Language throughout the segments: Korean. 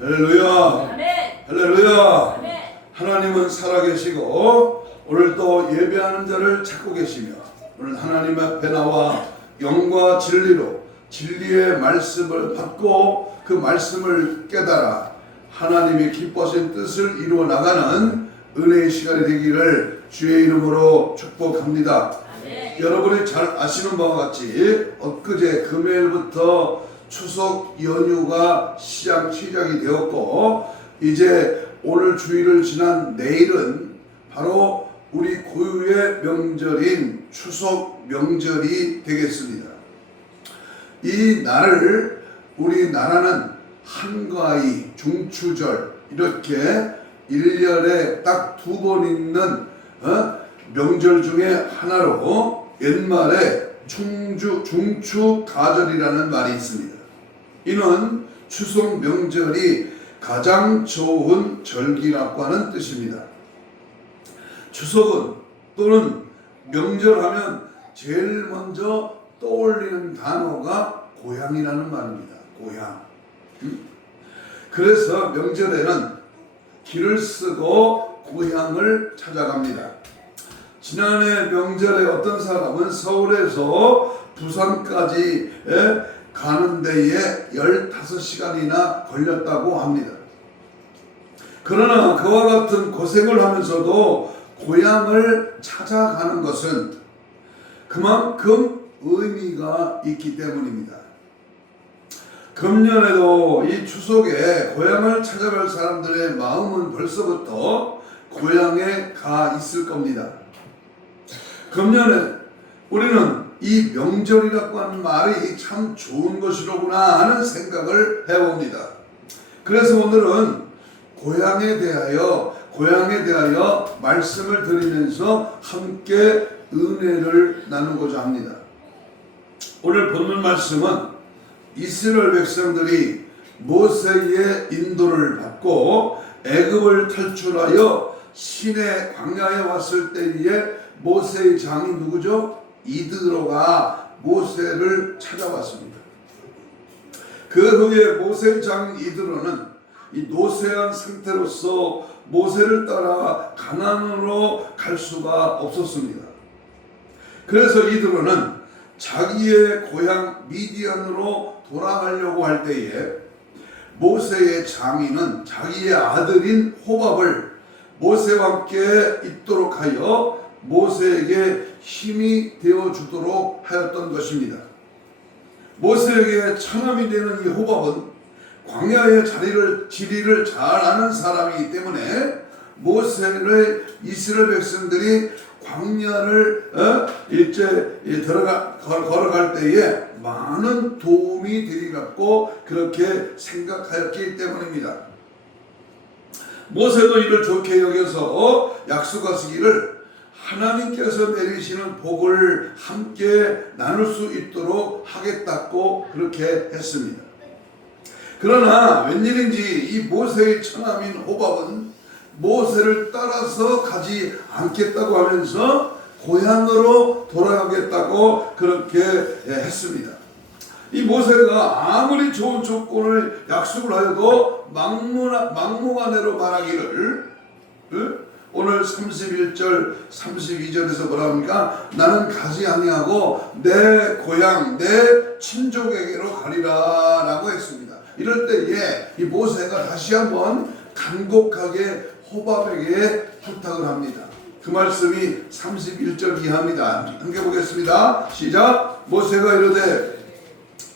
할렐루야. 아멘. 할렐루야. 아멘. 하나님은 살아계시고 오늘 또 예배하는 자를 찾고 계시며 오늘 하나님 앞에 나와 영과 진리로 진리의 말씀을 받고 그 말씀을 깨달아 하나님이 기뻐하신 뜻을 이루어 나가는 은혜의 시간이 되기를 주의 이름으로 축복합니다. 아멘. 여러분이 잘 아시는 바와 같이 엊그제 금요일부터 추석 연휴가 시작이 되었고 이제 오늘 주일을 지난 내일은 바로 우리 고유의 명절인 추석 명절이 되겠습니다. 이 날을 우리나라는 한가위, 중추절 이렇게 1년에 딱 2번 있는 명절 중에 하나로 옛말에 중추가절이라는 말이 있습니다. 이는 추석 명절이 가장 좋은 절기라고 하는 뜻입니다. 추석은 또는 명절하면 제일 먼저 떠올리는 단어가 고향이라는 말입니다. 고향. 그래서 명절에는 길을 쓰고 고향을 찾아갑니다. 지난해 명절에 어떤 사람은 서울에서 부산까지 가는 데에 15시간이나 걸렸다고 합니다. 그러나 그와 같은 고생을 하면서도 고향을 찾아가는 것은 그만큼 의미가 있기 때문입니다. 금년에도 이 추석에 고향을 찾아갈 사람들의 마음은 벌써부터 고향에 가 있을 겁니다. 금년에 우리는 이 명절이라고 하는 말이 참 좋은 것이로구나 하는 생각을 해봅니다. 그래서 오늘은 고향에 대하여 말씀을 드리면서 함께 은혜를 나누고자 합니다. 오늘 본문 말씀은 이스라엘 백성들이 모세의 인도를 받고 애굽을 탈출하여 시내 광야에 왔을 때에 모세의 장이 누구죠? 이드로가 모세를 찾아왔습니다. 그 후에 모세의 장 이드로는 이 노쇠한 상태로서 모세를 따라 가나안으로 갈 수가 없었습니다. 그래서 이드로는 자기의 고향 미디안으로 돌아가려고 할 때에 모세의 장인은 자기의 아들인 호밥을 모세와 함께 있도록 하여 모세에게 힘이 되어주도록 하였던 것입니다. 모세에게 처남이 되는 이 호밥은 광야의 지리를 잘 아는 사람이기 때문에 모세를 이스라엘 백성들이 광야를 걸어갈 때에 많은 도움이 되리라고 그렇게 생각하였기 때문입니다. 모세도 이를 좋게 여겨서 약속하시기를 하나님께서 내리시는 복을 함께 나눌 수 있도록 하겠다고 그렇게 했습니다. 그러나 웬일인지 이 모세의 처남인 호밥은 모세를 따라서 가지 않겠다고 하면서 고향으로 돌아가겠다고 그렇게 했습니다. 이 모세가 아무리 좋은 조건을 약속을 하여도 막무가내로 말하기를 오늘 31절 32절에서 뭐라 합니까? 나는 가지 아니하고 내 고향 내 친족에게로 가리라 라고 했습니다. 이럴 때에 이 모세가 다시 한번 간곡하게 호밥에게 부탁을 합니다. 그 말씀이 31절 이하입니다. 함께 보겠습니다. 시작. 모세가 이르되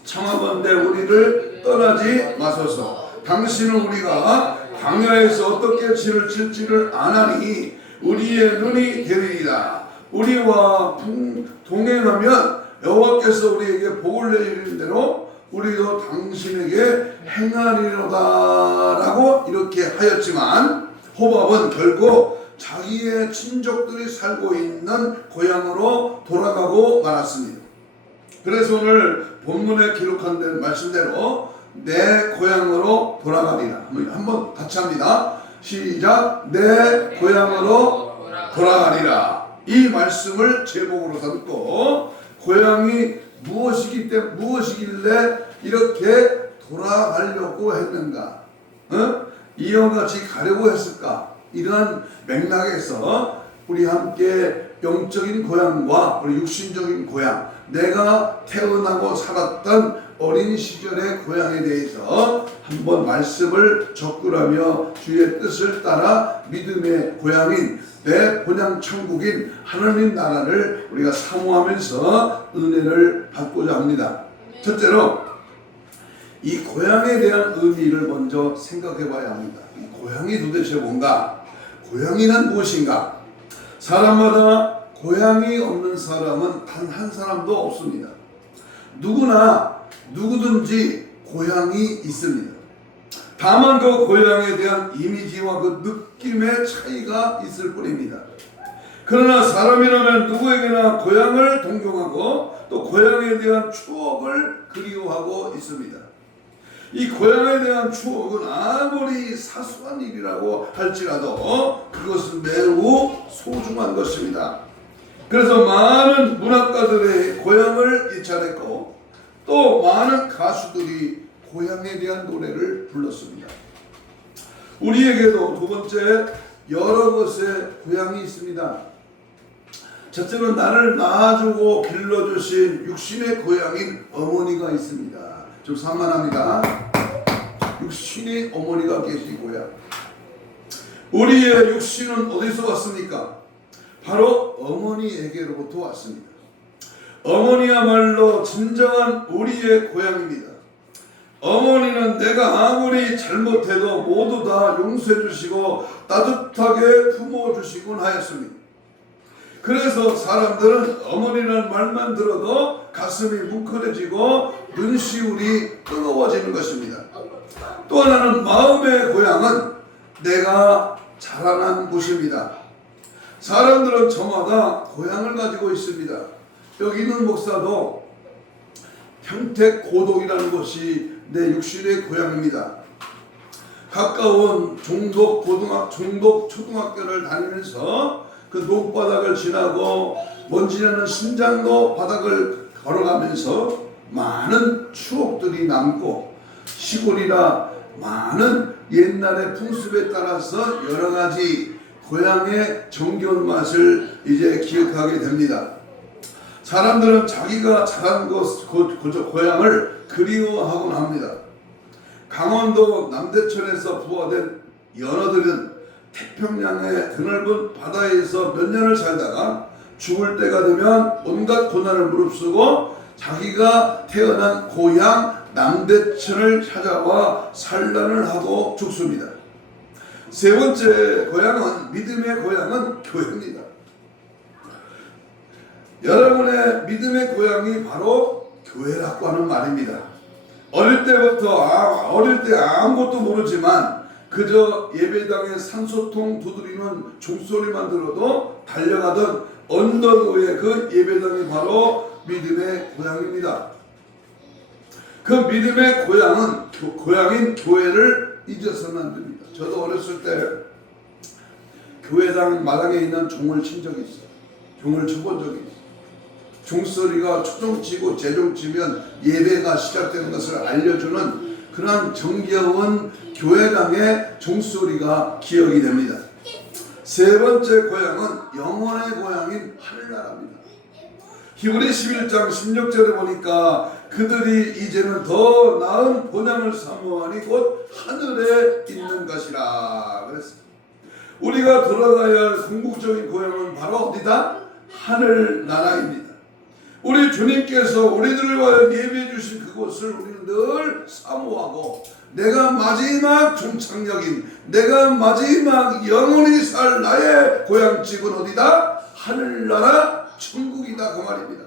청하건대 우리를 떠나지 마소서. 당신은 우리가 광야에서 어떻게 진을 칠지를 아나니 우리의 눈이 되리이다. 우리와 동행하면 여호와께서 우리에게 복을 내리는 대로 우리도 당신에게 행하리로다 라고 이렇게 하였지만 호밥은 결국 자기의 친족들이 살고 있는 고향으로 돌아가고 말았습니다. 그래서 오늘 본문에 기록한 말씀대로 내 고향으로 돌아가리라. 한번 같이 합니다. 시작. 내 고향으로 돌아가리라. 이 말씀을 제목으로 삼고 고향이 무엇이길래 이렇게 돌아가려고 했는가? 이와 같이 가려고 했을까? 이러한 맥락에서 우리 함께 영적인 고향과 우리 육신적인 고향, 내가 태어나고 살았던 어린 시절의 고향에 대해서 한번 말씀을 접근하며 주의 뜻을 따라 믿음의 고향인 내 본향 천국인 하나님 나라를 우리가 사모하면서 은혜를 받고자 합니다. 첫째로 이 고향에 대한 의미를 먼저 생각해 봐야 합니다. 이 고향이 도대체 뭔가? 고향이란 무엇인가? 사람마다 고향이 없는 사람은 단 한 사람도 없습니다. 누구든지 고향이 있습니다. 다만 그 고향에 대한 이미지와 그 느낌의 차이가 있을 뿐입니다. 그러나 사람이라면 누구에게나 고향을 동경하고 또 고향에 대한 추억을 그리워하고 있습니다. 이 고향에 대한 추억은 아무리 사소한 일이라고 할지라도 그것은 매우 소중한 것입니다. 그래서 많은 문학가들의 고향을 이찬했고 또 많은 가수들이 고향에 대한 노래를 불렀습니다. 우리에게도 두 번째 여러 곳의 고향이 있습니다. 첫째는 나를 낳아주고 길러주신 육신의 고향인 어머니가 있습니다. 좀 산만합니다. 육신의 어머니가 계시고요. 우리의 육신은 어디서 왔습니까? 바로 어머니에게로부터 왔습니다. 어머니야말로 진정한 우리의 고향입니다. 어머니는 내가 아무리 잘못해도 모두 다 용서해 주시고 따뜻하게 품어 주시곤 하였습니다. 그래서 사람들은 어머니라는 말만 들어도 가슴이 뭉클해지고 눈시울이 뜨거워지는 것입니다. 또 하나는 마음의 고향은 내가 자라난 곳입니다. 사람들은 저마다 고향을 가지고 있습니다. 여기 있는 목사도 평택 고동이라는 곳이 내 육신의 고향입니다. 가까운 종독 초등학교를 다니면서 그 녹바닥을 지나고 먼지 나는 신장로 바닥을 걸어가면서 많은 추억들이 남고 시골이라 많은 옛날의 풍습에 따라서 여러 가지 고향의 정겨운 맛을 이제 기억하게 됩니다. 사람들은 자기가 자란 고향을 그리워하곤 합니다. 강원도 남대천에서 부화된 연어들은 태평양의 드넓은 바다에서 몇 년을 살다가 죽을 때가 되면 온갖 고난을 무릅쓰고 자기가 태어난 고향 남대천을 찾아와 산란을 하고 죽습니다. 세 번째 고향은 믿음의 고향은 교회입니다. 여러분의 믿음의 고향이 바로 교회라고 하는 말입니다. 어릴 때 아무것도 모르지만 그저 예배당에 산소통 두드리는 종소리만 들어도 달려가던 언덕 위의 그 예배당이 바로 믿음의 고향입니다. 그 믿음의 고향인 교회를 잊어서는 안 됩니다. 저도 어렸을 때 교회당 마당에 있는 종을 친 적이 있어요. 종을 쳐본 적이 있어요. 종소리가 초종치고 재종치면 예배가 시작되는 것을 알려주는 그러한 정겨운 교회당의 종소리가 기억이 됩니다. 세 번째 고향은 영원의 고향인 하늘나라입니다. 히브리 11장 16절에 보니까 그들이 이제는 더 나은 본향을 사모하니 곧 하늘에 있는 것이라 그랬습니다. 우리가 돌아가야 할 궁극적인 고향은 바로 어디다? 하늘나라입니다. 우리 주님께서 우리들을 위하여 예배해 주신 그곳을 우리는 늘 사모하고 내가 마지막 종착역인 내가 마지막 영원히 살 나의 고향집은 어디다? 하늘나라 천국이다 그 말입니다.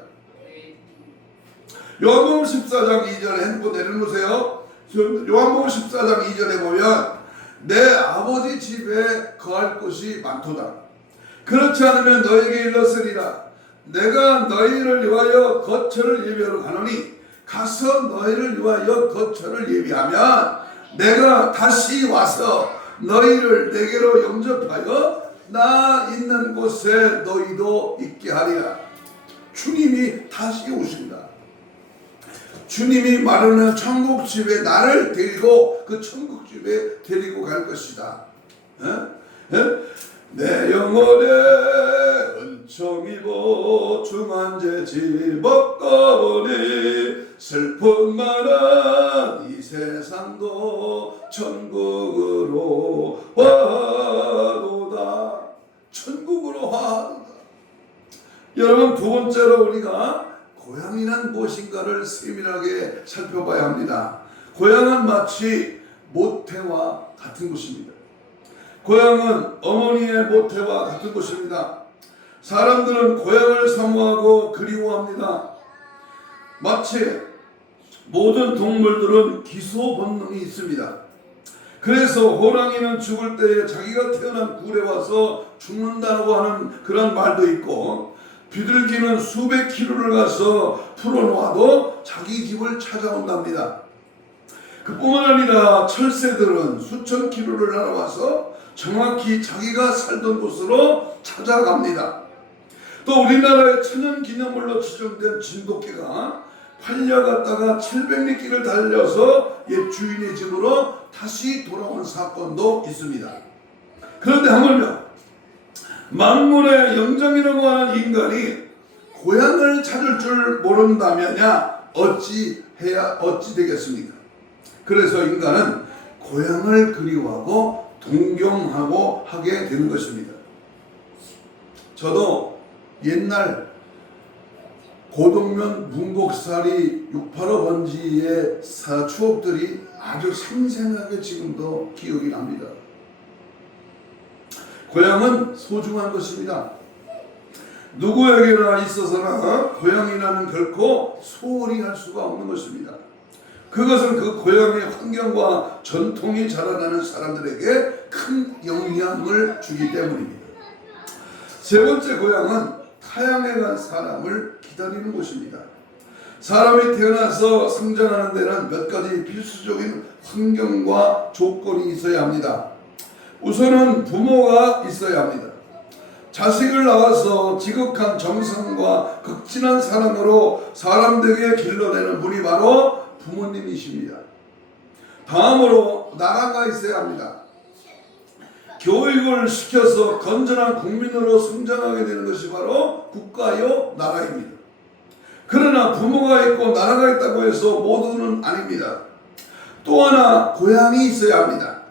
요한복음 14장 2절에 핸드폰 내려놓으세요. 요한복음 14장 2절에 보면 내 아버지 집에 거할 곳이 많도다. 그렇지 않으면 너에게 일렀으리라. 내가 너희를 위하여 거처를 예비하러 가노니 가서 너희를 위하여 거처를 예비하면 내가 다시 와서 너희를 내게로 영접하여 나 있는 곳에 너희도 있게 하리라. 주님이 다시 오신다. 주님이 마련한 천국집에 나를 데리고 그 천국집에 데리고 갈 것이다. 내 영혼에 은총 입어 중한죄 짊어보니 슬픈 많은 이 세상도 천국으로 와도다. 천국으로 와도다. 여러분, 두 번째로 우리가 고향이란 무엇인가를 세밀하게 살펴봐야 합니다. 고향은 마치 모태와 같은 곳입니다. 고향은 어머니의 모태와 같은 곳입니다. 사람들은 고향을 사모하고 그리워합니다. 마치 모든 동물들은 기소 본능이 있습니다. 그래서 호랑이는 죽을 때에 자기가 태어난 굴에 와서 죽는다고 하는 그런 말도 있고, 비둘기는 수백 킬로를 가서 풀어놓아도 자기 집을 찾아온답니다. 그뿐만 아니라 철새들은 수천 킬로를 날아와서 정확히 자기가 살던 곳으로 찾아갑니다. 또 우리나라의 천연기념물로 지정된 진돗개가 팔려갔다가 700리길을 달려서 옛 주인의 집으로 다시 돌아온 사건도 있습니다. 그런데 하물며 만물의 영장이라고 하는 인간이 고향을 찾을 줄 모른다면야 어찌 되겠습니까? 그래서 인간은 고향을 그리워하고 동경하고 하게 되는 것입니다. 저도 옛날 고동면 문곡사리 685 번지의 추억들이 아주 생생하게 지금도 기억이 납니다. 고향은 소중한 것입니다. 누구에게나 있어서나 고향이라는 결코 소홀히 할 수가 없는 것입니다. 그것은 그 고향의 환경과 전통이 자라나는 사람들에게 큰 영향을 주기 때문입니다. 세 번째, 고향은 타향에 간 사람을 기다리는 곳입니다. 사람이 태어나서 성장하는 데는 몇 가지 필수적인 환경과 조건이 있어야 합니다. 우선은 부모가 있어야 합니다. 자식을 낳아서 지극한 정성과 극진한 사랑으로 사람들에게 길러내는 분이 바로 부모님이십니다. 다음으로 나라가 있어야 합니다. 교육을 시켜서 건전한 국민으로 성장하게 되는 것이 바로 국가요 나라입니다. 그러나 부모가 있고 나라가 있다고 해서 모두는 아닙니다. 또 하나, 고향이 있어야 합니다.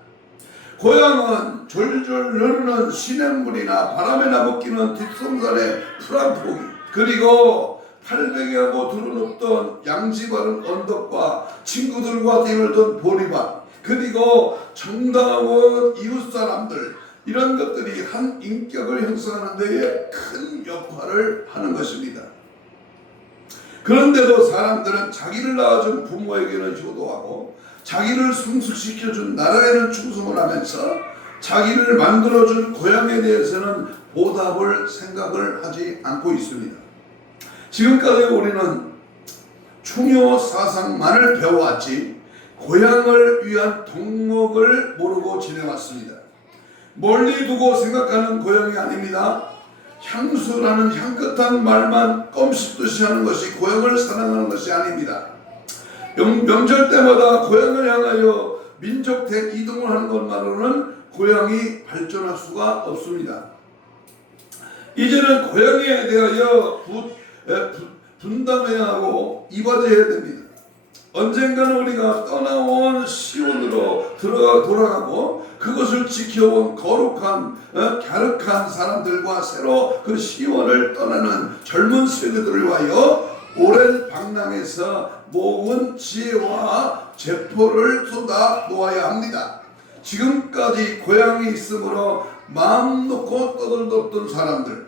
고향은 졸졸 흐르는 시냇물이나 바람에 나부끼는 뒷송산의 푸른 포기, 그리고 팔베개하고 두루눕던 양지 바른 언덕과 친구들과 뛰놀던 보리밭, 그리고 정다운 이웃 사람들, 이런 것들이 한 인격을 형성하는 데에 큰 역할을 하는 것입니다. 그런데도 사람들은 자기를 낳아준 부모에게는 효도하고 자기를 성숙시켜준 나라에는 충성을 하면서 자기를 만들어준 고향에 대해서는 보답을 생각을 하지 않고 있습니다. 지금까지 우리는 충효 사상만을 배워왔지 고향을 위한 덕목을 모르고 지내왔습니다. 멀리 두고 생각하는 고향이 아닙니다. 향수라는 향긋한 말만 껌씹듯이 하는 것이 고향을 사랑하는 것이 아닙니다. 명절 때마다 고향을 향하여 민족 대이동을 하는 것만으로는 고향이 발전할 수가 없습니다. 이제는 고향에 대하여 분담해야 하고 이바지해야 됩니다. 언젠가는 우리가 떠나온 시온으로 돌아가고 그것을 지켜온 거룩한 갸륵한 사람들과 새로 그 시온을 떠나는 젊은 세대들을 위하여 오랜 방랑에서 모은 지혜와 제포를 쏟아 놓아야 합니다. 지금까지 고향이 있으므로 마음 놓고 떠들었던 사람들,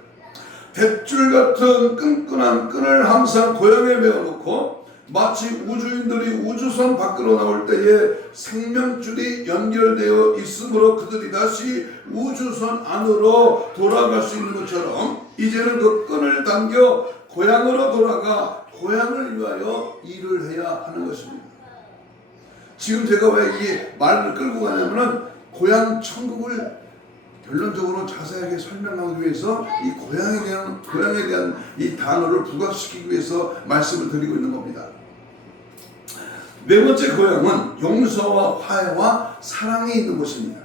뱃줄 같은 끈끈한 끈을 항상 고향에 메어놓고 마치 우주인들이 우주선 밖으로 나올 때에 생명줄이 연결되어 있으므로 그들이 다시 우주선 안으로 돌아갈 수 있는 것처럼 이제는 그 끈을 당겨 고향으로 돌아가 고향을 위하여 일을 해야 하는 것입니다. 지금 제가 왜 이 말을 끌고 가냐면은 고향 천국을 결론적으로 자세하게 설명하기 위해서 이 고향에 대한 이 단어를 부각시키기 위해서 말씀을 드리고 있는 겁니다. 네 번째 고향은 용서와 화해와 사랑이 있는 곳입니다.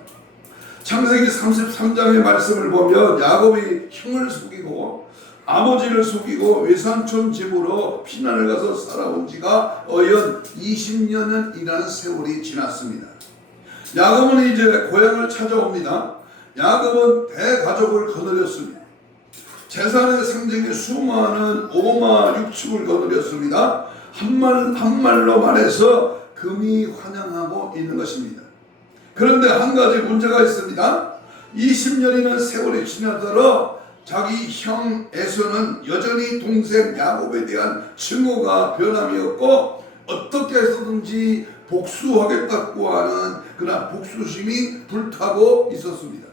창세기 33장의 말씀을 보면 야곱이 형을 속이고 아버지를 속이고 외삼촌 집으로 피난을 가서 살아온 지가 어연 20년이라는 세월이 지났습니다. 야곱은 이제 고향을 찾아옵니다. 야곱은 대가족을 거느렸습니다. 재산의 상징이 수많은 오마 육축을 거느렸습니다. 한말로 말해서 금이 환영하고 있는 것입니다. 그런데 한 가지 문제가 있습니다. 20년이나 세월이 지나도록 자기 형 에서는 여전히 동생 야곱에 대한 증오가 변함이 없고 어떻게 해서든지 복수하겠다고 하는 그런 복수심이 불타고 있었습니다.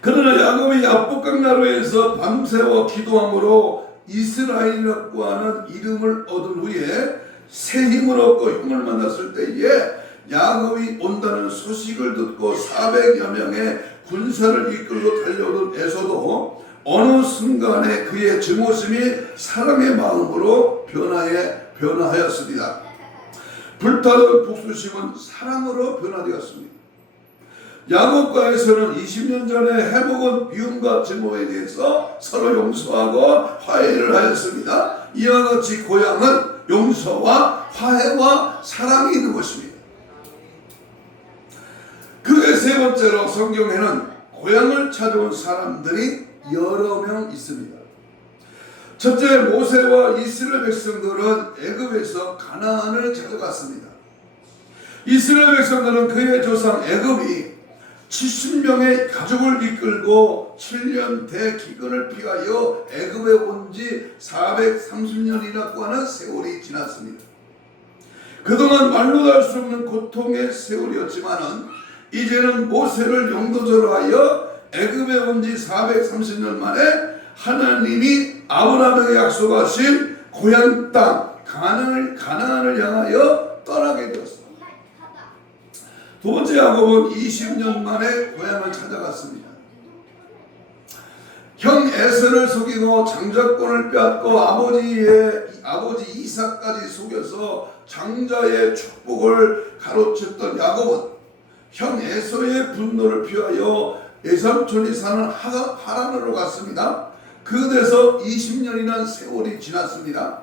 그러나 야곱이 야복강나루에서 밤새워 기도함으로 이스라엘이라고 하는 이름을 얻은 후에 새 힘을 얻고 형을 만났을 때에 야곱이 온다는 소식을 듣고 400여 명의 군사를 이끌고 달려오던 에서도 어느 순간에 그의 증오심이 사랑의 마음으로 변화하였습니다. 불타던 복수심은 사랑으로 변화되었습니다. 야곱과 에서는 20년 전에 해먹은 미움과 증오에 대해서 서로 용서하고 화해를 하였습니다. 이와 같이 고향은 용서와 화해와 사랑이 있는 것입니다. 그의 세 번째로 성경에는 고향을 찾아온 사람들이 여러 명 있습니다. 첫째, 모세와 이스라엘 백성들은 애굽에서 가나안을 찾아갔습니다. 이스라엘 백성들은 그의 조상 애굽이 70명의 가족을 이끌고 7년 대기근을 피하여 애굽에 온 지 430년이라고 하는 세월이 지났습니다. 그동안 말로도 할 수 없는 고통의 세월이었지만은 이제는 모세를 용도자로 하여 애굽에 온 지 430년 만에 하나님이 아브라함에게 약속하신 고향 땅 가나안을 향하여 떠나게 되었습니다. 두 번째, 야곱은 20년 만에 고향을 찾아갔습니다. 형 에서를 속이고 장자권을 빼앗고 아버지 이삭까지 속여서 장자의 축복을 가로챘던 야곱은 형 에서의 분노를 피하여 외삼촌이 사는 하란으로 갔습니다. 그곳에서 20년이라는 세월이 지났습니다.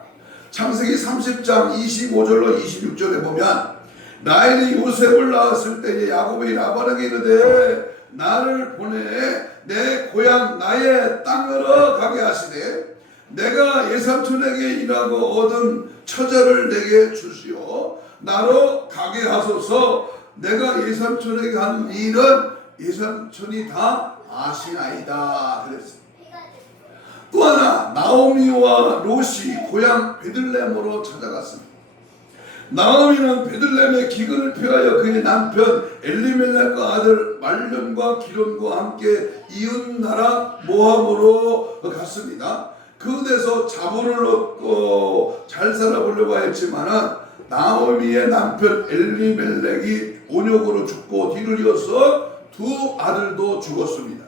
창세기 30장 25절로 26절에 보면 라헬이 요셉을 낳았을 때에 야곱이 라반에게 이르되 나를 보내 내 고향 나의 땅으로 가게 하시되 내가 외삼촌에게 일하고 얻은 처자를 내게 주시오 나로 가게 하소서. 내가 외삼촌에게 한 일은 외삼촌이 다 아시나이다 그랬습니다. 또 하나, 나오미와 롯이 고향 베들레헴으로 찾아갔습니다. 나오미는 베들레헴의 기근을 피하여 그의 남편 엘리멜렉과 아들 말론과 기론과 함께 이웃나라 모압으로 갔습니다. 그곳에서 자본을 얻고 잘 살아보려고 했지만은 나오미의 남편 엘리멜렉이 온역으로 죽고 뒤를 이어서 두 아들도 죽었습니다.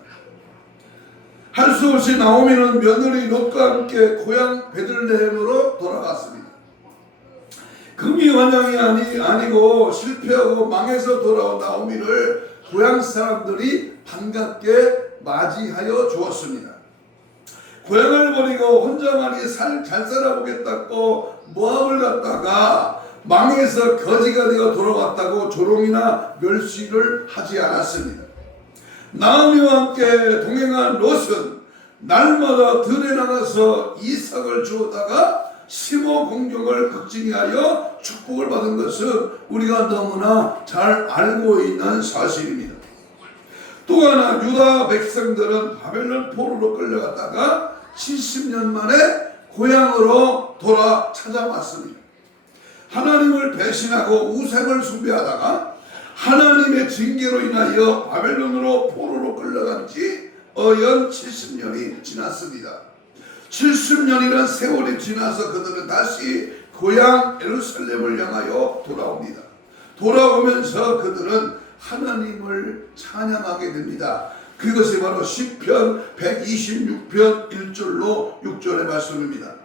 할 수 없이 나오미는 며느리 롯과 함께 고향 베들레헴으로 돌아갔습니다. 금이 환영이 아니고 실패하고 망해서 돌아온 나오미를 고향 사람들이 반갑게 맞이하여 주었습니다. 고향을 버리고 혼자만이 잘 살아보겠다고 모압을 갔다가 망해서 거지가 되어 돌아왔다고 조롱이나 멸시를 하지 않았습니다. 나오미와 함께 동행한 롯은 날마다 들에 나가서 이삭을 주었다가 시모 공격을 극진히하여 축복을 받은 것은 우리가 너무나 잘 알고 있는 사실입니다. 또 하나, 유다 백성들은 바벨론 포로로 끌려갔다가 70년 만에 고향으로 찾아왔습니다. 하나님을 배신하고 우상을 숭배하다가 하나님의 징계로 인하여 바벨론으로 포로로 끌려간 지 어연 70년이 지났습니다. 70년이라는 세월이 지나서 그들은 다시 고향 예루살렘을 향하여 돌아옵니다. 돌아오면서 그들은 하나님을 찬양하게 됩니다. 그것이 바로 시편 126편 1절로 6절의 말씀입니다.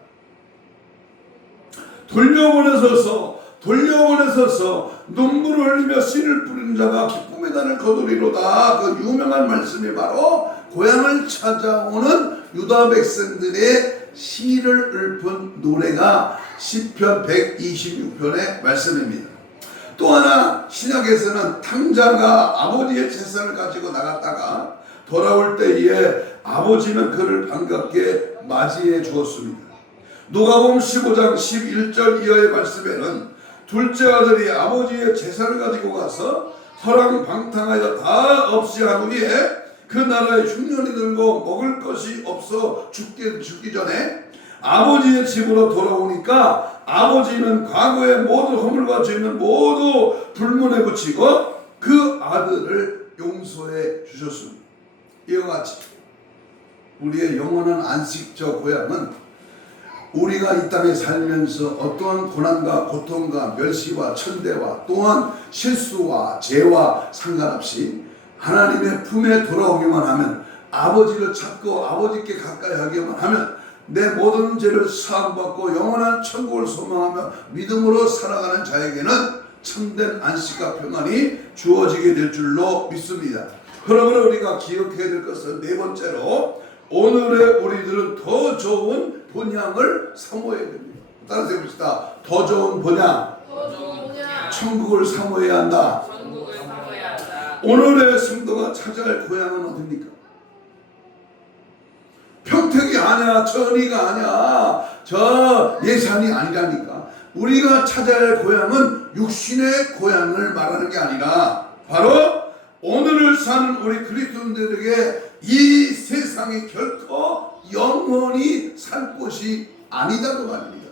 돌려보내소서 돌려보내소서. 눈물을 흘리며 씨를 뿌리는 자가 기쁨의 단을 거두리로다. 그 유명한 말씀이 바로 고향을 찾아오는 유다 백성들의 시를 읊은 노래가 시편 126편의 말씀입니다. 또 하나 신약에서는 탕자가 아버지의 재산을 가지고 나갔다가 돌아올 때에 아버지는 그를 반갑게 맞이해 주었습니다. 누가복음 15장 11절 이하의 말씀에는 둘째 아들이 아버지의 재산을 가지고 가서 허랑방탕하여 다 없이 한 후에 그 나라에 흉년이 들고 먹을 것이 없어 죽기 전에 아버지의 집으로 돌아오니까 아버지는 과거의 모든 허물과 죄는 모두 불문에 붙이고 그 아들을 용서해 주셨습니다. 이와 같이 우리의 영원한 안식처 고향은 우리가 이 땅에 살면서 어떠한 고난과 고통과 멸시와 천대와 또한 실수와 죄와 상관없이 하나님의 품에 돌아오기만 하면, 아버지를 찾고 아버지께 가까이 하기만 하면 내 모든 죄를 사함받고 영원한 천국을 소망하며 믿음으로 살아가는 자에게는 참된 안식과 평안이 주어지게 될 줄로 믿습니다. 그러므로 우리가 기억해야 될 것은 네 번째로, 오늘의 우리들은 더 좋은 본향을 사모해야 됩니다. 따라서 해봅시다. 더 좋은 본향. 천국을 사모해야 한다. 오늘의 성도가 찾아야 할 고향은 어딥니까? 평택이 아니야, 천이가 아니야, 저 예산이 아니라니까. 우리가 찾아야 할 고향은 육신의 고향을 말하는 게 아니라 바로 오늘을 사는 우리 그리스도인들에게 이 세상이 결코 영원히 살 곳이 아니다고 말입니다.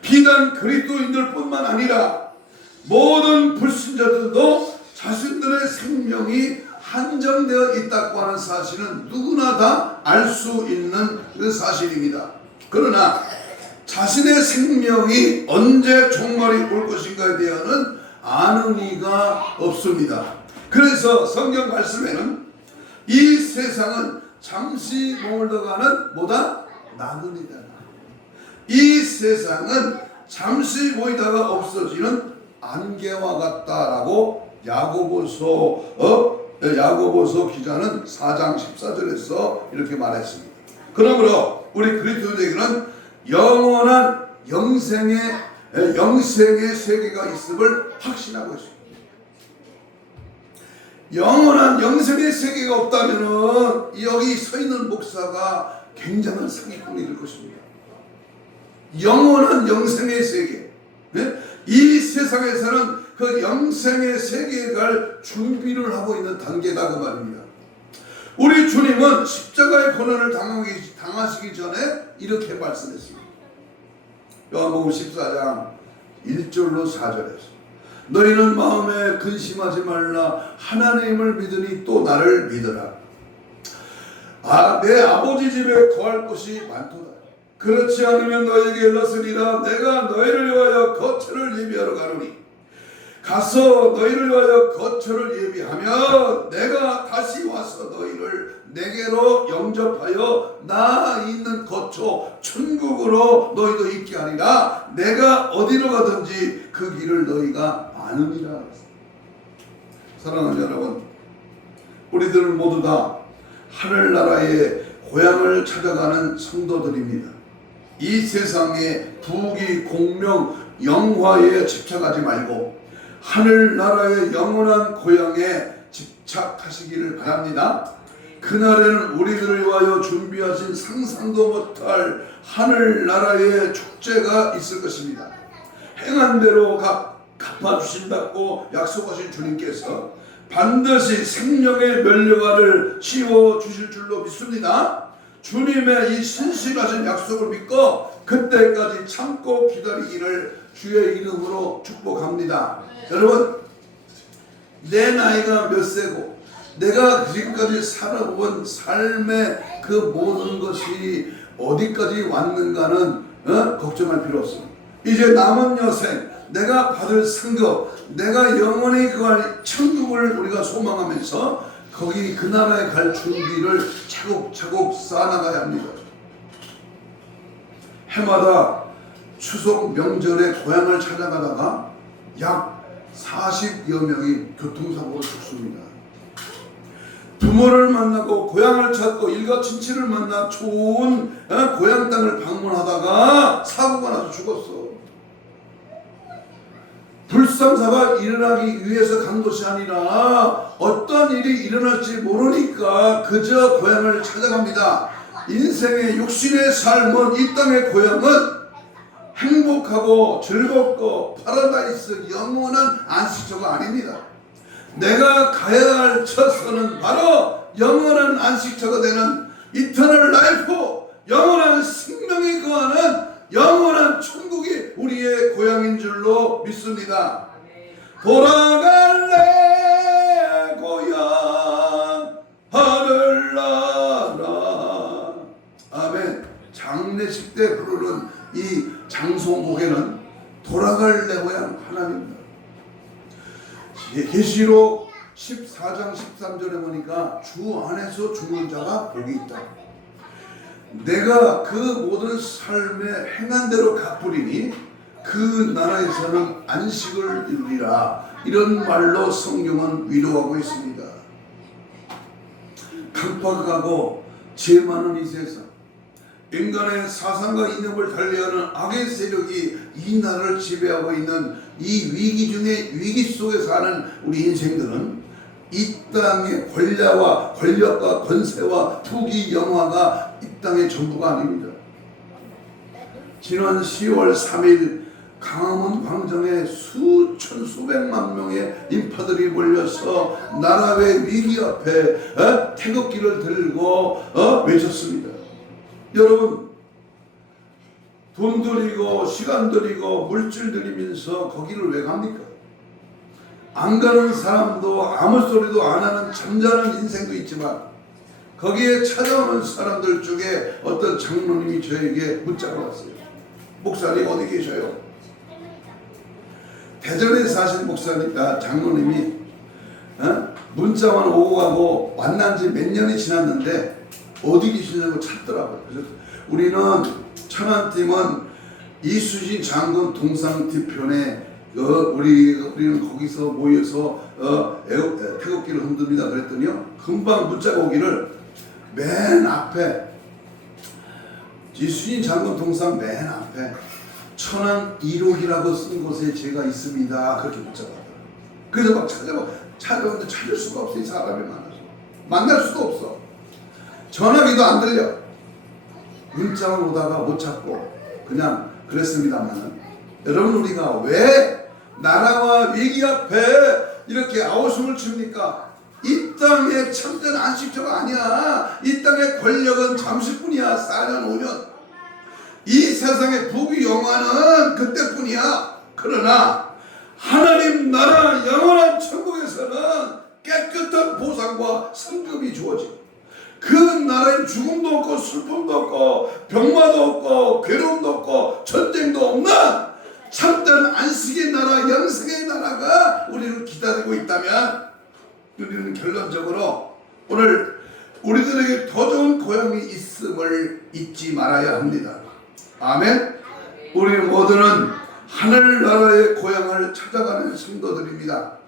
비단 그리스도인들 뿐만 아니라 모든 불신자들도 자신들의 생명이 한정되어 있다고 하는 사실은 누구나 다 알 수 있는 그 사실입니다. 그러나 자신의 생명이 언제 종말이 올 것인가에 대해서는 아는 이가 없습니다. 그래서 성경 말씀에는 이 세상은 잠시 머물러가는 뭐다? 나그네다. 이 세상은 잠시 보이다가 없어지는 안개와 같다라고 야고보서 기자는 4장 14절에서 이렇게 말했습니다. 그러므로 우리 그리스도인에게는 영원한 영생의 세계가 있음을 확신하고 있습니다. 영원한 영생의 세계가 없다면 여기 서 있는 목사가 굉장한 사기꾼이 될 것입니다. 영원한 영생의 세계, 이 세상에서는 그 영생의 세계에 갈 준비를 하고 있는 단계다 그 말입니다. 우리 주님은 십자가의 고난을 당하시기 전에 이렇게 말씀했습니다. 요한복음 14장 1절로 4절에서 너희는 마음에 근심하지 말라. 하나님을 믿으니 또 나를 믿으라. 내 아버지 집에 거할 곳이 많도다. 그렇지 않으면 너희에게 일렀으리라. 내가 너희를 위하여 거처를 예비하러 가노니 가서 너희를 위하여 거처를 예비하며 내가 다시 와서 너희를 내게로 영접하여 나 있는 거처 천국으로 너희도 있게 하리라. 내가 어디로 가든지 그 길을 너희가 아느니라. 사랑하는 여러분, 우리들은 모두 다 하늘나라의 고향을 찾아가는 성도들입니다. 이 세상의 부귀 공명 영화에 집착하지 말고 하늘나라의 영원한 고향에 집착하시기를 바랍니다. 그날에는 우리들을 위하여 준비하신 상상도 못할 하늘나라의 축제가 있을 것입니다. 행한 대로 갚아주신다고 약속하신 주님께서 반드시 생명의 면류관을 씌워주실 줄로 믿습니다. 주님의 이 신실하신 약속을 믿고 그때까지 참고 기다리기를 주의 이름으로 축복합니다. 여러분, 내 나이가 몇 세고 내가 지금까지 살아본 삶의 그 모든 것이 어디까지 왔는가는 걱정할 필요 없습니다. 이제 남은 여생 내가 받을 상급, 내가 영원히 그갈 천국을 우리가 소망하면서 거기 그 나라에 갈 준비를 차곡차곡 쌓아나가야 합니다. 해마다 추석 명절에 고향을 찾아가다가 약 40여 명이 교통사고로 죽습니다. 부모를 만나고 고향을 찾고 일가 친치를 만나 좋은 고향 땅을 방문하다가 사고가 나서 죽었어. 불상사가 일어나기 위해서 간 것이 아니라 어떤 일이 일어날지 모르니까 그저 고향을 찾아갑니다. 인생의 육신의 삶은, 이 땅의 고향은 행복하고 즐겁고 파라다이스 영원한 안식처가 아닙니다. 내가 가야 할 처소는 바로 영원한 안식처가 되는 이터널 라이프, 영원한 생명이 거하는 영원한 천국이 우리의 고향인 줄로 믿습니다. 돌아갈래 고향 하늘나라. 아멘. 장례식 때 부르는 이 장송곡에는 돌아갈래 고향 하나님입니다. 계시록 14장 13절에 보니까 주 안에서 죽는 자가 복이 있다. 내가 그 모든 삶에 행한 대로 갚으리니 그 나라에서는 안식을 이루리라. 이런 말로 성경은 위로하고 있습니다. 강팍하고 죄 많은 이 세상, 인간의 사상과 이념을 달리하는 악의 세력이 이 나라를 지배하고 있는 이 위기 중에 위기 속에 사는 우리 인생들은 이 땅의 권력과 권세와 투기 영화가 이 땅의 전부가 아닙니다. 지난 10월 3일 강화문 광장에 수백만 명의 인파들이 몰려서 나라의 위기 앞에 태극기를 들고 외쳤습니다. 여러분, 돈 들이고 시간 들이고 물질 들이면서 거기를 왜 갑니까? 안 가는 사람도 아무 소리도 안 하는 잠자는 인생도 있지만 거기에 찾아오는 사람들 중에 어떤 장로님이 저에게 문자가 왔어요. 목사님 어디 계셔요? 대전에 사신 장로님이 문자만 오고 가고 만난 지 몇 년이 지났는데 어디 계시냐고 찾더라고요. 그래서 우리는 천안팀은 이수진 장군 동상 뒤편에 우리는 거기서 모여서 태극기를 흔듭니다. 그랬더니요, 금방 문자가 오기를 맨 앞에 이수진 장군 동상 맨 앞에 천안 1호기라고 쓴 곳에 제가 있습니다. 그렇게 문자가 왔더라고요. 그래서 막 찾아봤는데 찾을 수가 없어. 이 사람이 많아서 만날 수도 없어. 전화기도 안 들려. 문자만 오다가 못 찾고 그냥 그랬습니다만, 여러분, 우리가 왜 나라와 위기 앞에 이렇게 아우성을 칩니까? 이 땅의 참된 안식처가 아니야. 이 땅의 권력은 잠시뿐이야. 4년 5년. 이 세상의 부귀 영화는 그때뿐이야. 그러나 하나님 나라 영원한 천국에서는 깨끗한 보상과 상급이 주어지고, 그 나라에 죽음도 없고 슬픔도 없고 병마도 없고 괴로움도 없고 전쟁도 없는 참된 안식의 나라, 영생의 나라가 우리를 기다리고 있다면, 우리는 결론적으로 오늘 우리들에게 더 좋은 고향이 있음을 잊지 말아야 합니다. 아멘. 우리 모두는 하늘나라의 고향을 찾아가는 성도들입니다.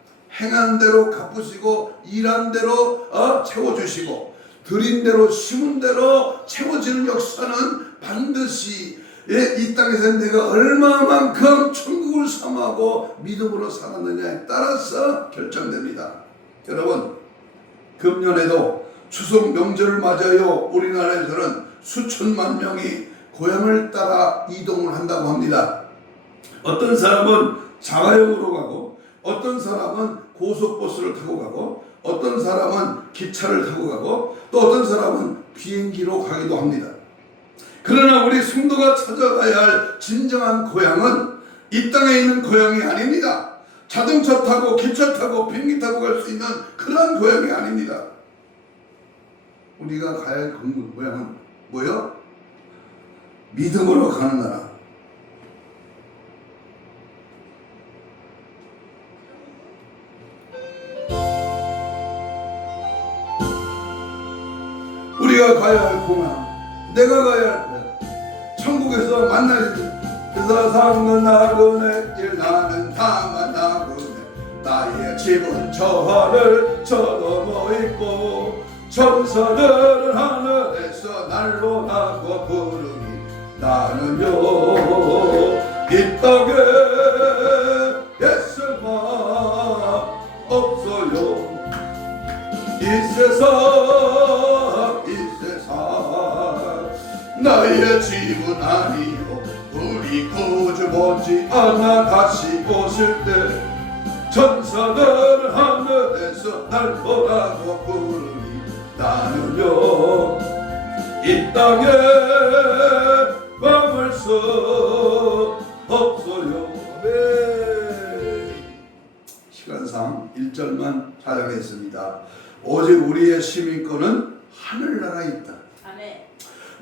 행한 대로 갚으시고 일한 대로 채워주시고 드린 대로 심은 대로 채워지는 역사는 반드시 이 땅에서 내가 얼마만큼 천국을 삼하고 믿음으로 살았느냐에 따라서 결정됩니다. 여러분, 금년에도 추석 명절을 맞아요. 우리나라에서는 수천만 명이 고향을 따라 이동을 한다고 합니다. 어떤 사람은 자가용으로 가고, 어떤 사람은 고속버스를 타고 가고, 어떤 사람은 기차를 타고 가고, 또 어떤 사람은 비행기로 가기도 합니다. 그러나 우리 성도가 찾아가야 할 진정한 고향은 이 땅에 있는 고향이 아닙니다. 자동차 타고 기차 타고 비행기 타고 갈 수 있는 그런 고향이 아닙니다. 우리가 가야 할 고향은 뭐요? 믿음으로 가는 나라. 우리가 가야 할 고향, 내가 가야 할 고향, 천국에서 만날 그 천사상은 나그네길 나는 다만 나그네 나의 집은 저 하늘 저 넘어 있고 천사들은 하늘에서 날로 나고 부르니 나는요 이 땅에 예수만 없어요 이 세상 나의 집은 아니요 우리 구주 보지 않아 다시 오실 때 천사들은 하늘에서 날 보라고 부르니 나는요 이 땅에 머물 수 없어요. 네. 시간상 1절만 찾아뵙겠습니다. 오직 우리의 시민권은 하늘나라에 있다.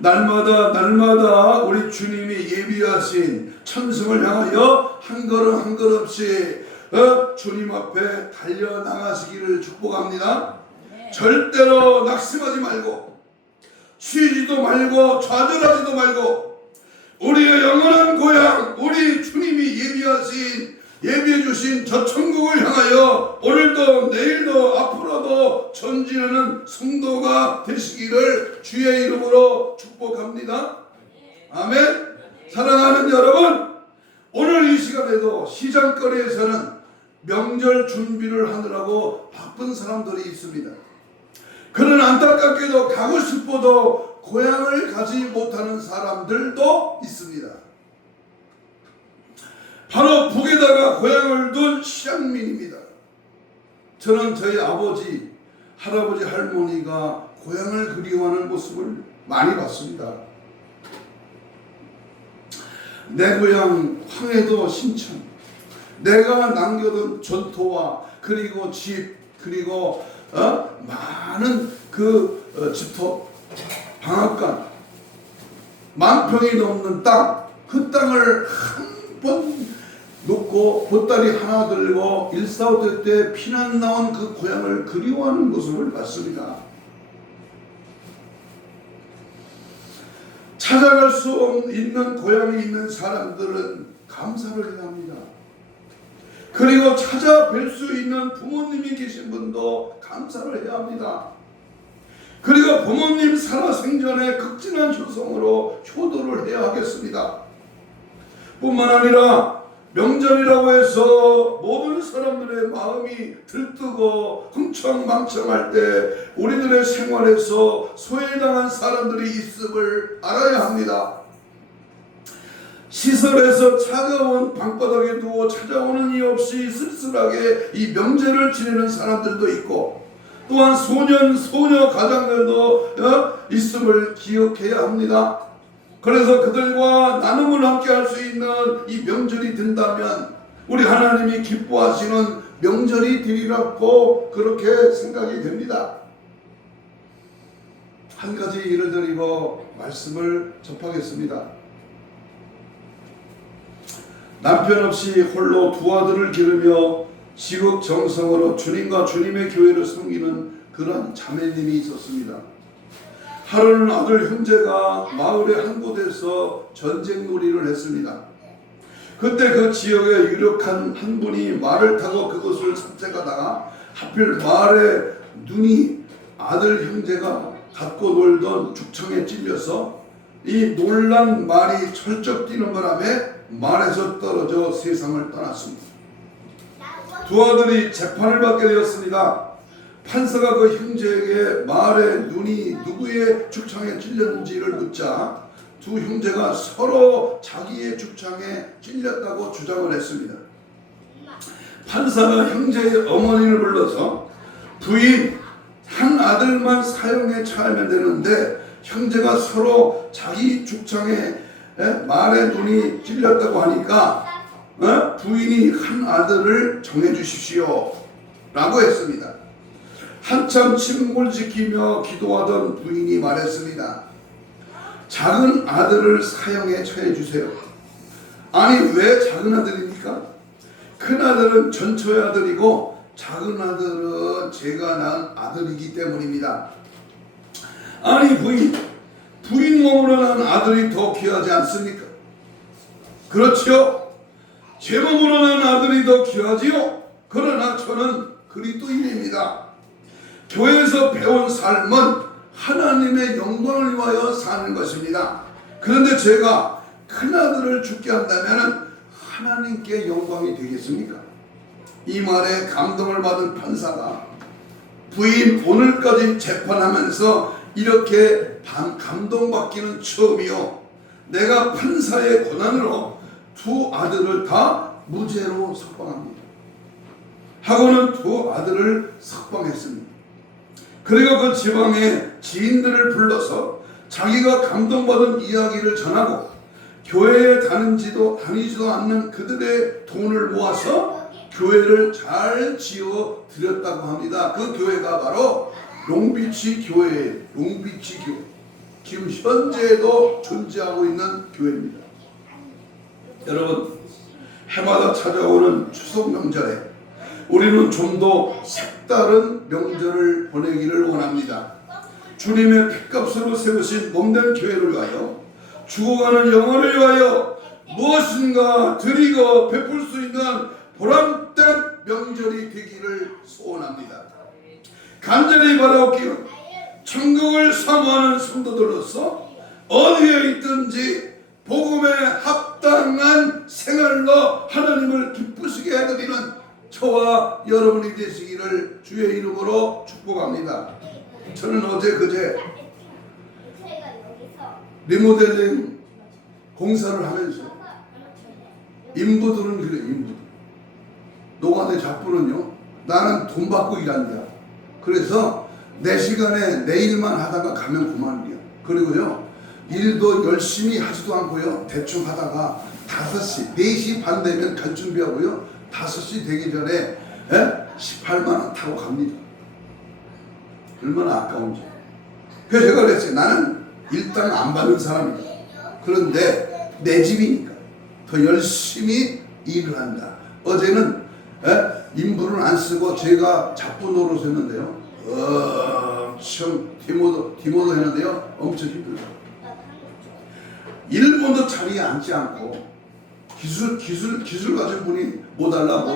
날마다 우리 주님이 예비하신 천승을 향하여 한 걸음 한 걸음씩 주님 앞에 달려나가시기를 축복합니다. 절대로 낙심하지 말고 쉬지도 말고 좌절하지도 말고 우리의 영원한 고향 우리 주님이 예비해 주신 저 천국을 향하여 오늘도 내일도 앞으로도 전진하는 성도가 되시기를 주의 이름으로 축복합니다. 아멘. 사랑하는 여러분, 오늘 이 시간에도 시장거리에서는 명절 준비를 하느라고 바쁜 사람들이 있습니다. 그는 안타깝게도 가고 싶어도 고향을 가지 못하는 사람들도 있습니다. 바로 북에다가 고향을 둔 시장민입니다. 저는 저희 아버지, 할아버지, 할머니가 고향을 그리워하는 모습을 많이 봤습니다. 내 고향 황해도 신천, 내가 남겨둔 전토와 그리고 집 그리고 많은 집터, 방앗간, 10,000평이 넘는 땅, 그 땅을 한 번 놓고 보따리 하나 들고 1.4.5 때 피난 나온 그 고향을 그리워하는 모습을 봤습니다. 찾아갈 수 있는 고향에 있는 사람들은 감사를 해야 합니다. 그리고 찾아뵐 수 있는 부모님이 계신 분도 감사를 해야 합니다. 그리고 부모님 살아생전에 극진한 효성으로 효도를 해야 하겠습니다. 뿐만 아니라 명절이라고 해서 모든 사람들의 마음이 들뜨고 흥청망청할 때 우리들의 생활에서 소외당한 사람들이 있음을 알아야 합니다. 시설에서 차가운 방바닥에 두어 찾아오는 이 없이 쓸쓸하게 이 명절을 지내는 사람들도 있고 또한 소녀 가장들도 있음을 기억해야 합니다. 그래서 그들과 나눔을 함께 할 수 있는 이 명절이 된다면 우리 하나님이 기뻐하시는 명절이 되리라고 그렇게 생각이 됩니다. 한 가지 예를 드리고 말씀을 접하겠습니다. 남편 없이 홀로 두 아들을 기르며 지극정성으로 주님과 주님의 교회를 섬기는 그런 자매님이 있었습니다. 하루는 아들 형제가 마을의 한 곳에서 전쟁놀이를 했습니다. 그때 그 지역에 유력한 한 분이 말을 타고 그것을 산책하다가 하필 말에 눈이 아들 형제가 갖고 놀던 죽청에 찔려서 이 놀란 말이 철쩍 뛰는 바람에 말에서 떨어져 세상을 떠났습니다. 두 아들이 재판을 받게 되었습니다. 판사가 그 형제에게 말에 눈이 누구의 죽창에 찔렸는지를 묻자 두 형제가 서로 자기의 죽창에 찔렸다고 주장을 했습니다. 판사가 형제의 어머니를 불러서 부인 한 아들만 사형에 처하면 되는데 형제가 서로 자기 죽창에 말에 눈이 찔렸다고 하니까 부인이 한 아들을 정해주십시오 라고 했습니다. 한참 침묵을 지키며 기도하던 부인이 말했습니다. 작은 아들을 사형에 처해 주세요. 아니 왜 작은 아들입니까? 큰 아들은 전처의 아들이고 작은 아들은 제가 낳은 아들이기 때문입니다. 아니 부인 몸으로 낳은 아들이 더 귀하지 않습니까? 그렇지요. 제 몸으로 난 아들이 더 귀하지요. 그러나 저는 그리스도인입니다. 교회에서 배운 삶은 하나님의 영광을 위하여 사는 것입니다. 그런데 제가 큰아들을 죽게 한다면 하나님께 영광이 되겠습니까? 이 말에 감동을 받은 판사가 부인 오늘까지 재판하면서 이렇게 감동받기는 처음이요. 내가 판사의 권한으로 두 아들을 다 무죄로 석방합니다. 하고는 두 아들을 석방했습니다. 그리고 그 지방의 지인들을 불러서 자기가 감동받은 이야기를 전하고 교회에 다니지도 않는 그들의 돈을 모아서 교회를 잘 지어 드렸다고 합니다. 그 교회가 바로 롱비치 교회, 롱비치 교회. 지금 현재에도 존재하고 있는 교회입니다. 여러분, 해마다 찾아오는 추석 명절에 우리는 좀 더 색다른 명절을 보내기를 원합니다. 주님의 핏값으로 세우신 몸된 교회를 위하여 죽어가는 영혼을 위하여 무엇인가 드리고 베풀 수 있는 보람된 명절이 되기를 소원합니다. 간절히 바라옵기는 천국을 사모하는 성도들로서 어디에 있든지 복음에 합당한 생활로 하나님을 기쁘시게 해드리는 저와 여러분이 되시기를 주의 이름으로 축복합니다. 저는 어제 그제 리모델링 공사를 하면서 인부들은 그래, 인부들 노가대 잡부는요, 나는 돈 받고 일한다. 그래서 내 시간에 내 일만 하다가 가면 그만이야. 그리고요, 일도 열심히 하지도 않고요, 대충 하다가 5시, 4시 반 되면 갈 준비하고요, 5시 되기 전에 18만원 타고 갑니다. 얼마나 아까운지. 그래서 제가 그랬어요. 나는 일당 안 받는 사람이다. 그런데 내 집이니까 더 열심히 일을 한다. 어제는 인부를 안 쓰고 제가 잡부 노릇 했는데요, 엄청 디모도 했는데요, 엄청 힘들다. 1분도 자리에 앉지 않고 기술 가진 분이 뭐 갖고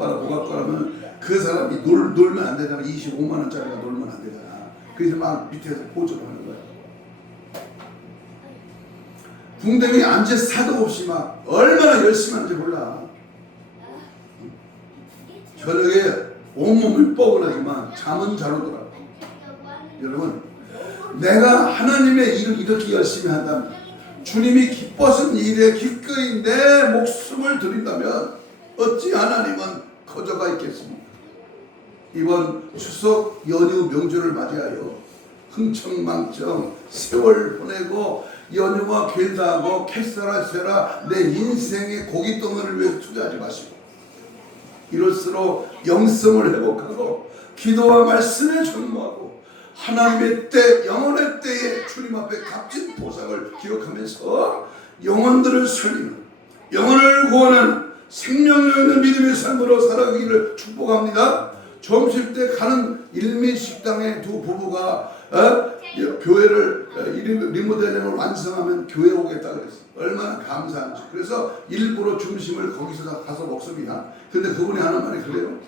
와라 하면 그 사람이 놀면 안 되잖아. 25만원짜리가 놀면 안 되잖아. 그래서 막 밑에서 보조를 하는 거야. 궁뎅이 앉을 사도 없이 막 얼마나 열심히 하는지 몰라. 저녁에 온몸이 뻐근하지만 잠은 잘 오더라고. 여러분, 내가 하나님의 일을 이렇게 열심히 한다면, 주님이 기뻐하신 일에 기꺼이 내 목숨을 드린다면 어찌 하나님은 거저가 있겠습니까? 이번 추석 연휴 명절을 맞이하여 흥청망청 세월 보내고 연휴와 길다하고 캐서라 내 인생의 고깃덩어리를 위해서 투자하지 마시고, 이럴수록 영성을 회복하고 기도와 말씀에 전무하고 하나님의 때, 영혼의 때에 주님 앞에 값진 보상을 기억하면서 영혼들을 살리는, 영혼을 구원하는 생명력 있는 믿음의 삶으로 살아가기를 축복합니다. 점심 때 가는 일미식당의 두 부부가 교회를 리모델링을 완성하면 교회 오겠다 그랬어. 얼마나 감사한지. 그래서 일부러 중심을 거기서 가서 먹습니다. 근데 그분이 하는 말이 그래요.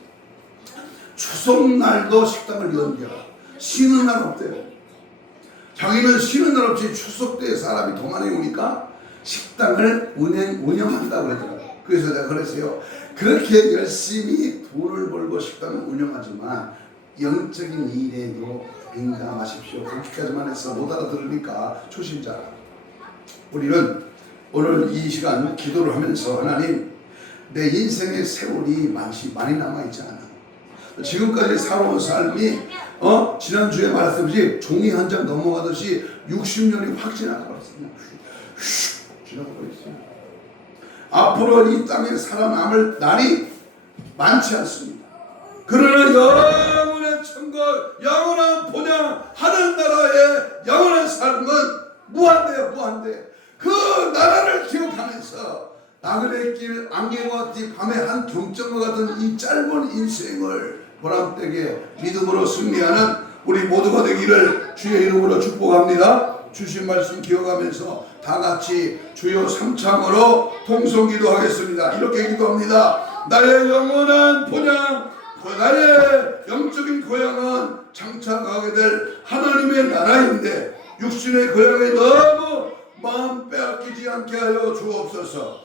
추석날도 식당을 연대라. 쉬는 날 없대요. 자기는 쉬는 날 없이 추석 때 사람이 더 많이 오니까 식당을 운영한다고 그러더라고요. 그래서 내가 그랬어요. 그렇게 열심히 돈을 벌고 식당을 운영하지만 영적인 일에도 민감하십시오. 그렇게까지만 해서 못 알아들으니까 초신자. 우리는 오늘 이 시간 기도를 하면서, 하나님, 내 인생의 세월이 많이 남아있지 않아. 지금까지 살아온 삶이 지난주에 말했듯이 종이 한 장 넘어가듯이 60년이 확 지나가버렸어요. 지나가버렸어요. 앞으로 이 땅에 살아남을 날이 많지 않습니다. 그러나 영원한 천국, 영원한 본향, 하늘 나라의 영원한 삶은 무한대요, 무한대. 그 나라를 기억하면서 나그네 길 안개와 뒤 밤의 한 경점과 같은 이 짧은 인생을 보람되게 믿음으로 승리하는 우리 모두가 되기를 주의 이름으로 축복합니다. 주신 말씀 기억하면서 다 같이 주여 삼창으로 통성기도 하겠습니다. 이렇게 기도합니다. 나의 영원한 본향, 나의 영적인 고향은 장차가게 될 하나님의 나라인데 육신의 고향에 너무 마음 빼앗기지 않게 하여 주옵소서.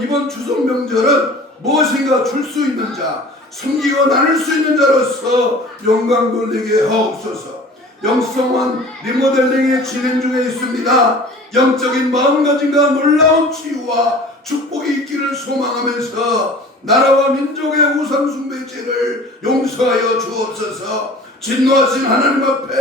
이번 추석 명절은 무엇인가 줄 수 있는 자, 섬기고 나눌 수 있는 자로서 영광 돌리게 하옵소서. 영성원 리모델링의 진행 중에 있습니다. 영적인 마음가짐과 놀라운 치유와 축복이 있기를 소망하면서 나라와 민족의 우상숭배 죄를 용서하여 주옵소서. 진노하신 하나님 앞에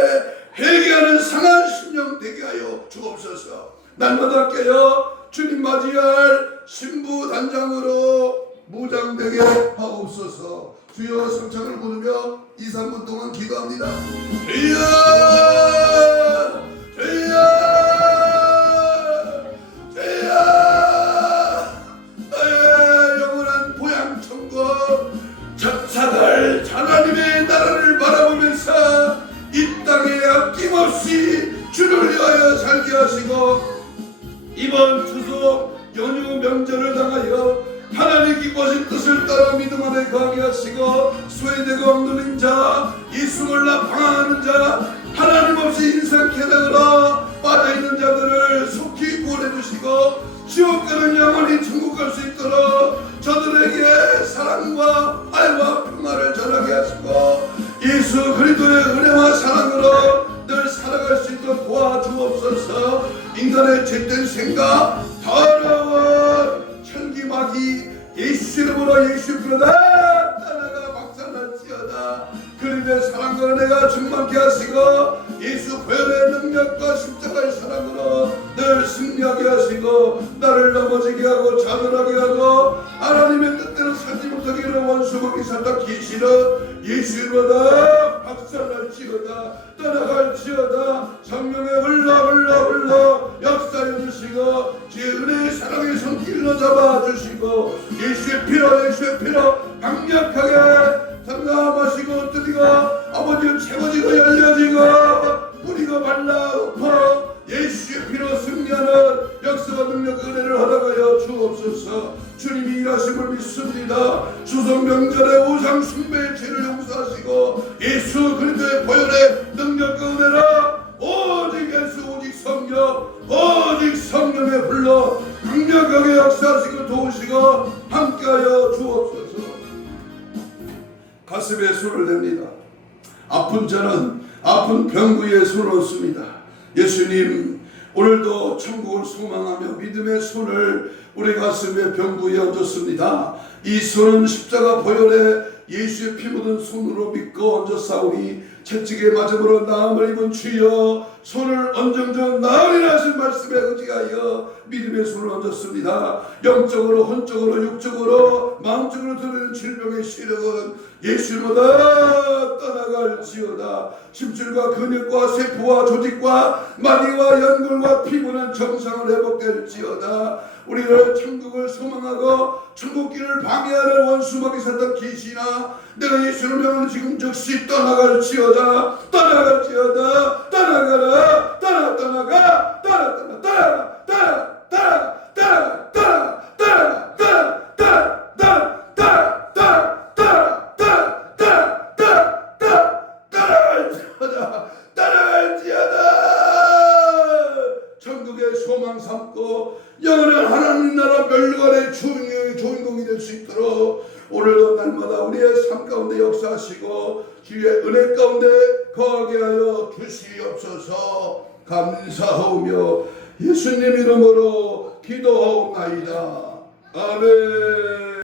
회개하는 상한 심령 되게 하여 주옵소서. 날마다 깨어 주님 맞이할 신부 단장으로 무장되게 하옵소서. 주여 성창을 부르며 2, 3분 동안 기도합니다. 주여 주여 주여 나의 영원한 고향 천국 찾아갈 하나님의 나라를 바라보면서 이 땅에 아낌없이 주를 위하여 살게 하시고 이번 추석 연휴 명절을 당하여 하나님 기뻐하신 뜻을 따라 믿음 안에 거하게 하시고 소외되고 억눌린 자, 예수 몰라 방황하는 자, 하나님 없이 인생 계략으로 빠져있는 자들을 속히 구원해 주시고 지옥 가는 영원히 천국 갈 수 있도록 저들에게 사랑과愛와 평화를 전하게 하시고 예수 그리스도의 은혜와 사랑으로 늘 살아갈 수 있도록 도와주옵소서. 인간의 죄된 생각, 더러운 천기마귀 예수 이름으로 예수 부르다 떠나가 박살날지어다. 그리스도의 사랑과 은혜가 충만케 하시고 예수 부활의 능력과 십자가의 사랑으로 늘 승리하게 하시고 나를 넘어지게 하고 자멸하게 하고 하나님의 뜻대로 살지 못하기를 원수먹이 살다 계시는 예수 이름으로 박살날지어다. 떠나갈지어다. 성령의 흘러 역사해 주시고 주의 은혜의 사랑의 손길로 잡아주시고 예수의 피로 강력하게 담담하시고 뜨리고 아버지는 채워지고 열려지고 뿌리고 말라 엎어 예수의 피로 승리하는 역사와 능력 은혜를 허락하여 주옵소서. 주님이 일하심을 믿습니다. 추석 명절에 우상 숭배의 죄를 용서하시고 예수 그리스도의 보혈의 능력과 은혜라 오직 예수 오직 성령의 불러 강력하게 역사하시고 도우시고 함께하여 주옵소서. 가슴에 손을 댑니다. 아픈 자는 아픈 병구에 손을 얹습니다. 예수님 오늘도 천국을 소망하며 믿음의 손을 우리 가슴에 병구에 얹었습니다. 이 손은 십자가 보혈에 예수의 피 묻은 손으로 믿고 얹었사오니 채찍에 맞음으로 나음을 입은 주여 손을 얹은 나으리라 하신 말씀에 의지하여 믿음의 손을 얹었습니다. 영적으로 혼적으로 육적으로 마음적으로 들어있는 질병의 시력은 예수보다 떠나갈지어다. 심줄과 근육과 세포와 조직과 마디와 연골과 피부는 정상을 회복될지어다. 우리를 천국을 소망하고 천국길을 방해하는 원수막이 샀던 귀신아 내가 예수를 명하는 지금 즉시 떠나갈지어다. 천국의 소망 삼고 영원한 하나님 나라 멸관의 주인공이 될 수 있도록 오늘도 날마다 우리의 삶 가운데 역사하시고 주의 은혜 가운데 거하게 하여 주시옵소서. 감사하오며 예수님 이름으로 기도하옵나이다. 아멘.